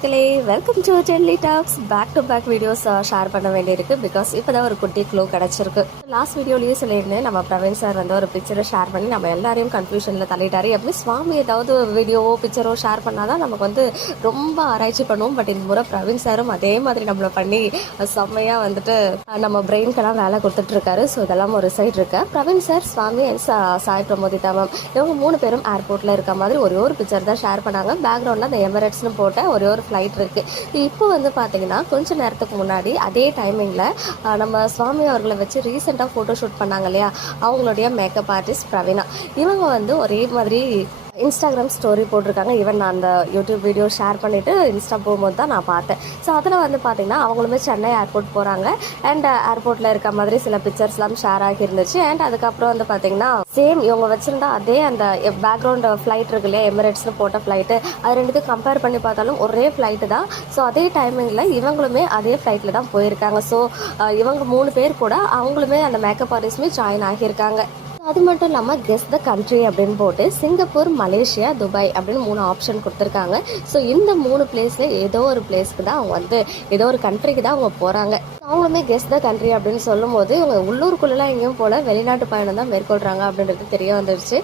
மக்களே, welcome to Denly talks. Back to back videos share பண்ண வேண்டியிருக்கு. பிகாஸ் இப்போ தான் ஒரு குட்டி க்ளூ கிடச்சிருக்கு. லாஸ்ட் வீடியோலேயே சொல்லியிருந்தேன், நம்ம பிரவீன் சார் வந்து ஒரு பிக்சரை ஷேர் பண்ணி நம்ம எல்லாரையும் கன்ஃபியூஷனில் தள்ளிட்டாரு. எப்படி சுவாமி ஏதாவது வீடியோவோ பிக்சரோ ஷேர் பண்ணால் தான் நமக்கு வந்து ரொம்ப ஆராய்ச்சி பண்ணுவோம். பட் இந்த முறை பிரவீன் சாரும் அதே மாதிரி நம்மளை பண்ணி செம்மையாக வந்துட்டு நம்ம பிரெயின்கெல்லாம் வேலை கொடுத்துட்ருக்காரு. ஸோ இதெல்லாம் ஒரு சைடு இருக்கு. Praveen sir, Swami and Sai Pramoditha ma'am, இவங்க 3 பேரும் ஏர்போர்ட்டில் இருக்க மாதிரி ஒரு பிக்சர் தான் ஷேர் பண்ணாங்க. பேக்ரவுண்டில் அந்த எமிரேட்ஸ்னு போட்ட ஒரு ஃப்ளைட் இருக்குது. இப்போ வந்து பார்த்தீங்கன்னா கொஞ்சம் நேரத்துக்கு முன்னாடி அதே டைமிங்கில் நம்ம சுவாமி அவர்களை வச்சு ரீசெண்டாக ஃபோட்டோ ஷூட் பண்ணாங்க இல்லையா, அவங்களுடைய மேக்கப் ஆர்டிஸ்ட் பிரவீனா. இவங்க வந்து ஒரே மாதிரி இன்ஸ்டாகிராம் ஸ்டோரி போட்டிருக்காங்க. ஈவன் நான் அந்த யூடியூப் வீடியோ ஷேர் பண்ணிவிட்டு இன்ஸ்டா போகும்போது தான் நான் பார்த்தேன். ஸோ அதில் வந்து பார்த்திங்கன்னா அவங்களுமே சென்னை ஏர்போர்ட் போகிறாங்க. அண்ட் ஏர்போர்ட்டில் இருக்க மாதிரி சில பிக்சர்ஸ்லாம் ஷேர் ஆகியிருந்துச்சு. அண்ட் அதுக்கப்புறம் வந்து பார்த்திங்கன்னா சேம் இவங்க வச்சுருந்தா அதே அந்த பேக்ரவுண்ட் ஃப்ளைட் இருக்கு இல்லையா, எமிரேட்ஸ்னு போட்ட ஃப்ளைட்டு, அது ரெண்டுத்தையும் கம்பேர் பண்ணி பார்த்தாலும் ஒரே ஃப்ளைட்டு தான். ஸோ அதே டைமிங்கில் இவங்களுமே அதே ஃப்ளைட்டில் தான் போயிருக்காங்க. ஸோ இவங்க 3 பேர் கூட அவங்களுமே அந்த மேக்கப் ஆர்டிஸ்ட்டுமே ஜாயின் ஆகியிருக்காங்க. அது மட்டும் இல்லாமல் கெஸ் த கண்ட்ரி அப்படின்னு போட்டு சிங்கப்பூர், மலேசியா, துபாய் அப்படின்னு 3 ஆப்ஷன் கொடுத்துருக்காங்க. ஸோ இந்த 3 பிளேஸில் ஏதோ ஒரு பிளேஸ்க்கு தான் அவங்க வந்து ஏதோ ஒரு கண்ட்ரிக்கு தான் அவங்க போகிறாங்க. அவங்களுமே கெஸ் த கண்ட்ரி அப்படின்னு சொல்லும் போது இவங்க உள்ளூருக்குள்ளெல்லாம் எங்கேயும் போல் வெளிநாட்டு பயணம் தான் மேற்கொள்கிறாங்க அப்படின்றது தெரிய வந்துருச்சு.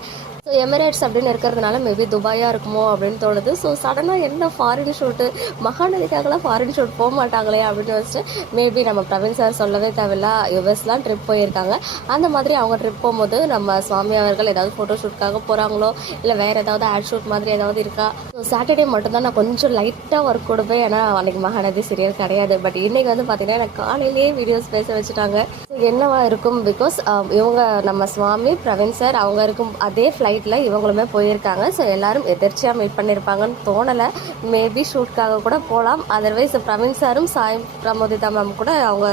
ஸோ எமிரேட்ஸ் அப்படின்னு இருக்கிறதுனால மேபி துபாயாக இருக்குமோ அப்படின்னு தோணுது. ஸோ சடனாக என்ன ஃபாரின் ஷூட்டு, மகாநதிக்காகலாம் ஃபாரின் ஷூட் போக மாட்டாங்களே அப்படின்னு வச்சுட்டு மேபி நம்ம பிரவீன் சார் சொல்லவே தேவையில்ல, யுஎஸ்லாம் ட்ரிப் போயிருக்காங்க. அந்த மாதிரி அவங்க ட்ரிப் போகும்போது நம்ம சுவாமி அவர்கள் ஏதாவது ஃபோட்டோ ஷூட்காக போகிறாங்களோ, இல்லை வேறு ஏதாவது ஆட் ஷூட் மாதிரி ஏதாவது இருக்கா. ஸோ சாட்டர்டே மட்டும்தான் நான் கொஞ்சம் லைட்டாக ஒர்க் கொடுப்பேன், ஏன்னா அன்றைக்கி மகாநதி சீரியல் கிடையாது. பட் இன்றைக்கி வந்து பார்த்திங்கன்னா எனக்கு காலையிலேயே வீடியோஸ் பேச வச்சுட்டாங்க. ஸோ என்னவா இருக்கும், பிகாஸ் இவங்க நம்ம சுவாமி, பிரவீன் சார் அவங்க இருக்கும் அதே ஃப்ளைட்டில் இவங்களுமே போயிருக்காங்க. ஸோ எல்லாரும் எதிர்ச்சியாக மீட் பண்ணியிருப்பாங்கன்னு தோணலை. மேபி ஷூட்காக கூட போகலாம். அதர்வைஸ் பிரவீன் சாரும் சாய் பிரமோதிதா மேம் கூட அவங்க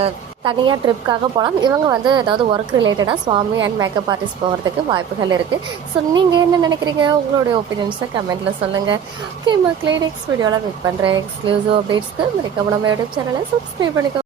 தனியாக ட்ரிப்காக போகலாம். இவங்க வந்து ஏதாவது ஒர்க் ரிலேட்டடாக சுவாமி அண்ட் மேக்கப் ஆர்டிஸ்ட் போகிறதுக்கு வாய்ப்புகள் இருக்குது. ஸோ நீங்கள் என்ன நினைக்கிறீங்க, உங்களுடைய ஒப்பீனியன்ஸை கமெண்ட்டில் சொல்லுங்கள். ஓகே மக்களே, நெக்ஸ்ட் வீடியோவில் மீட் பண்ணுறேன். எக்ஸ்க்ளூசிவ் அப்டேட்ஸ்க்கு மறக்காம நம்ம யூடியூப் சேனலை சப்ஸ்கிரைப் பண்ணிக்கோ.